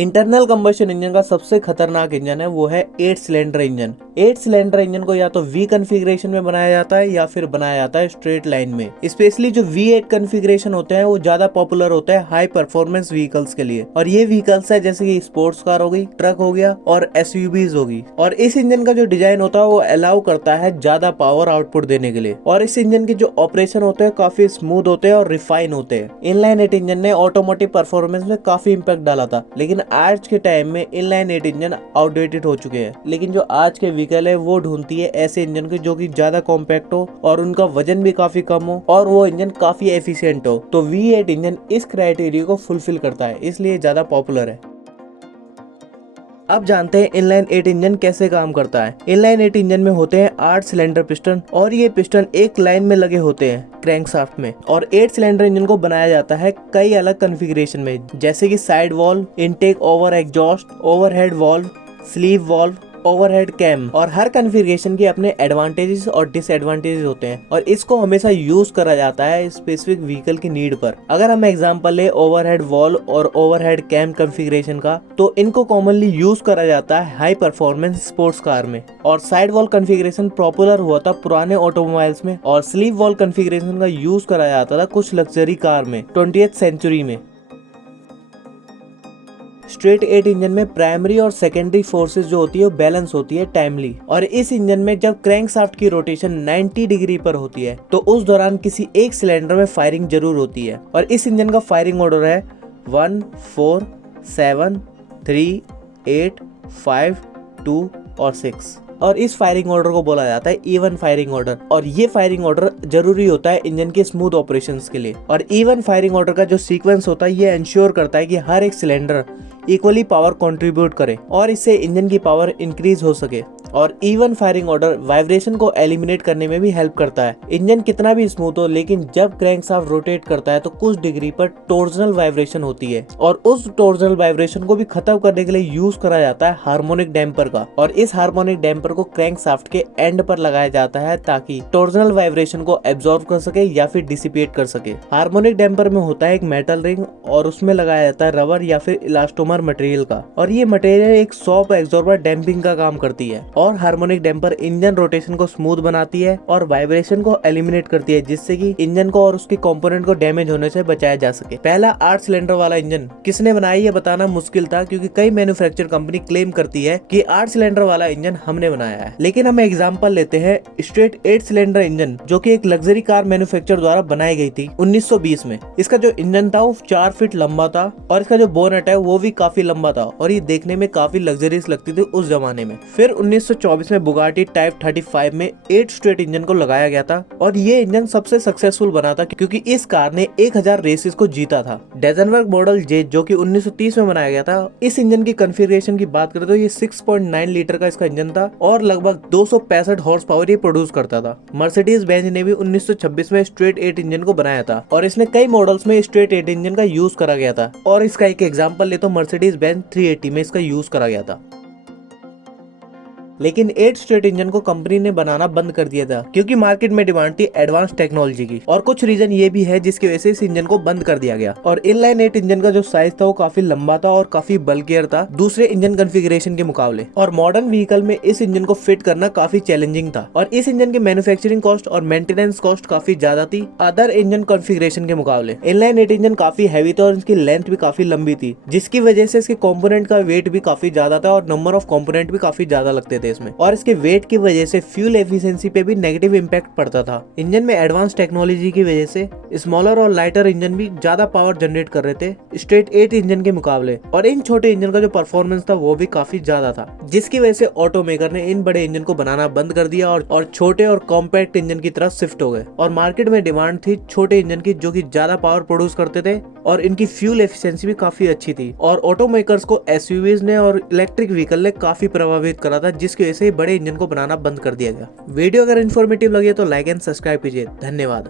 Internal combustion engine का सबसे खतरनाक इंजन है वो है 8 सिलेंडर इंजन। 8 सिलेंडर इंजन को या तो वी कॉन्फ़िगरेशन में बनाया जाता है या फिर बनाया जाता है स्ट्रेट लाइन में। स्पेशली जो V8 कॉन्फ़िगरेशन होते हैं वो ज्यादा पॉपुलर होता है हाई परफॉर्मेंस व्हीकल्स के लिए, और ये व्हीकल्स है जैसे कि स्पोर्ट्स कार हो गई, ट्रक हो गया और SUVs होगी। और इस इंजन का जो डिजाइन होता है वो अलाउ करता है ज्यादा पावर आउटपुट देने के लिए, और इस इंजन के जो ऑपरेशन होते हैं काफी स्मूथ होते हैं और रिफाइन होते हैं। इनलाइन 8 इंजन ने ऑटोमोटिव परफॉर्मेंस में काफी इंपैक्ट डाला था, लेकिन आज के टाइम में इनलाइन 8 इंजन आउटडेटेड हो चुके हैं। लेकिन जो आज के व्हीकल है वो ढूंढती है ऐसे इंजन के जो कि ज्यादा कॉम्पैक्ट हो और उनका वजन भी काफी कम हो और वो इंजन काफी एफिशिएंट हो। तो V8 इंजन इस क्राइटेरिया को फुलफिल करता है, इसलिए ज्यादा पॉपुलर है। अब जानते हैं इनलाइन 8 इंजन कैसे काम करता है। इनलाइन 8 इंजन में होते हैं 8 सिलेंडर पिस्टन, और ये पिस्टन एक लाइन में लगे होते हैं क्रैंकशाफ्ट में। और 8 सिलेंडर इंजन को बनाया जाता है कई अलग कॉन्फ़िगरेशन में, जैसे कि side valve, intake over exhaust, overhead valve, sleeve valve, overhead cam. और हर कॉन्फ़िगरेशन के अपने एडवांटेजेस और डिसएडवांटेजेस होते हैं, और इसको हमेशा यूज करा जाता है स्पेसिफिक व्हीकल की नीड पर। अगर हम एग्जांपल ले ओवरहेड वॉल्व और ओवरहेड कैम कॉन्फ़िगरेशन का, तो इनको कॉमनली यूज करा जाता है हाई परफॉर्मेंस स्पोर्ट्स कार में। और साइड वॉल कॉन्फ़िगरेशन पॉपुलर हुआ था पुराने ऑटोमोबाइल्स में, और स्लीव वॉल कॉन्फ़िगरेशन का यूज करा जाता था कुछ लग्जरी कार में 20th सेंचुरी में। स्ट्रेट 8 इंजन में प्राइमरी और सेकेंडरी फोर्सेस जो होती है वो बैलेंस होती है टाइमली। और इस इंजन में जब क्रैंकशाफ्ट की रोटेशन 90 डिग्री पर होती है तो उस दौरान किसी एक सिलेंडर में फायरिंग जरूर होती है। और इस इंजन का फायरिंग ऑर्डर है 1, 4, 7, 3, 8, 5, 2 और 6। और इस फायरिंग ऑर्डर को बोला जाता है इवन फायरिंग ऑर्डर। और ये फायरिंग ऑर्डर जरूरी होता है इंजन के स्मूथ ऑपरेशंस के लिए। और इवन फायरिंग ऑर्डर का जो सीक्वेंस होता है ये इंश्योर करता है कि हर एक सिलेंडर इक्वली पावर कंट्रीब्यूट करे और इससे इंजन की पावर इंक्रीज हो सके। और इवन फायरिंग ऑर्डर वाइब्रेशन को एलिमिनेट करने में भी हेल्प करता है। इंजन कितना भी स्मूथ हो, लेकिन जब क्रैंकशाफ्ट रोटेट करता है तो कुछ डिग्री पर टॉर्जनल वाइब्रेशन होती है, और उस टॉर्जनल वाइब्रेशन को भी खत्म करने के लिए यूज करा जाता है हार्मोनिक डैम्पर का। और इस हार्मोनिक डैम्पर को क्रैंकशाफ्ट के एंड पर लगाया जाता है ताकि टॉर्जनल वाइब्रेशन को एब्जॉर्ब कर सके या फिर डिसिपेट कर सके। हार्मोनिक डैम्पर में होता है एक मेटल रिंग, और उसमें लगाया जाता है रबर या फिर इलास्टोमर मटेरियल का, और ये मटेरियल एक सॉफ्ट एब्जॉर्बर डैम्पिंग का काम करती है। और हार्मोनिक डैम्पर इंजन रोटेशन को स्मूथ बनाती है और वाइब्रेशन को एलिमिनेट करती है, जिससे कि इंजन को और उसके कंपोनेंट को डैमेज होने से बचाया जा सके। पहला 8 सिलेंडर वाला इंजन किसने बनाया ये बताना मुश्किल था, क्योंकि कई मैन्युफैक्चर कंपनी क्लेम करती है कि 8 सिलेंडर वाला इंजन हमने बनाया है। लेकिन हम एग्जांपल लेते हैं स्ट्रेट 8 सिलेंडर इंजन, जो कि एक लग्जरी कार मैन्युफैक्चर द्वारा बनाई गई थी 1920 में। इसका जो इंजन था वो 4 फीट लंबा था, और इसका जो बोनेट है वो भी काफी लंबा था, और ये देखने में काफी लग्जरियस लगती थी उस जमाने में। फिर 1924 में बुगाटी टाइप 35 में 8 स्ट्रेट इंजन को लगाया गया था, और ये इंजन सबसे सक्सेसफुल बना था क्योंकि इस कार ने 1000 रेसेस को जीता था। डेजनबर्ग मॉडल जे जो कि 1930 में बनाया गया था, इस इंजन की कॉन्फ़िगरेशन की बात करें तो ये 6.9 लीटर का इसका इंजन था और लगभग 265 हॉर्स पावर ये प्रोड्यूस करता था। मर्सिडीज बेंज ने भी 1926 में स्ट्रेट 8 इंजन को बनाया था, और इसने कई मॉडल्स में स्ट्रेट 8 इंजन का यूज करा गया था। और इसका एक एग्जांपल ले तो मर्सिडीज बेंज 380 में इसका यूज करा गया था। लेकिन 8 स्ट्रेट इंजन को कंपनी ने बनाना बंद कर दिया था क्योंकि मार्केट में डिमांड थी एडवांस टेक्नोलॉजी की, और कुछ रीजन ये भी है जिसकी वजह से इस इंजन को बंद कर दिया गया। और इनलाइन 8 इंजन का जो साइज था वो काफी लंबा था और काफी बल्कियर था दूसरे इंजन कॉन्फ़िगरेशन के मुकाबले, और मॉडर्न व्हीकल में इस इंजन को फिट करना काफी चैलेंजिंग था। और इस इंजन की मैन्युफैक्चरिंग कॉस्ट और मेंटेनेंस कॉस्ट काफी ज्यादा थी अदर इंजन कॉन्फ़िगरेशन के मुकाबले। इनलाइन 8 इंजन काफी हैवी था और इसकी लेंथ भी काफी लंबी थी, जिसकी वजह से इसके कंपोनेंट का वेट भी काफी ज्यादा था और नंबर ऑफ कंपोनेंट भी काफी ज्यादा लगते थे इसमें। और इसके वेट की वजह से फ्यूल एफिशिएंसी पे भी नेगेटिव इंपैक्ट पड़ता था। इंजन में एडवांस टेक्नोलॉजी की वजह से स्मॉलर और लाइटर इंजन भी ज्यादा पावर जनरेट कर रहे थे स्ट्रेट 8 इंजन के मुकाबले, और इन छोटे इंजन का जो परफॉर्मेंस था वो भी काफी ज्यादा था, जिसकी वजह से ऑटोमेकर ने इन बड़े इंजन को बनाना बंद कर दिया और छोटे और कॉम्पैक्ट इंजन की तरफ शिफ्ट हो गए। और मार्केट में डिमांड थी छोटे इंजन की जो कि ज्यादा पावर प्रोड्यूस करते थे और इनकी फ्यूल एफिशिएंसी भी काफी अच्छी थी। और ऑटोमेकर्स को एसयूवीज ने और इलेक्ट्रिक व्हीकल ने काफी प्रभावित करा था, जिसकी वजह से बड़े इंजन को बनाना बंद कर दिया गया। वीडियो अगर इन्फॉर्मेटिव लगे तो लाइक एंड सब्सक्राइब कीजिए। धन्यवाद।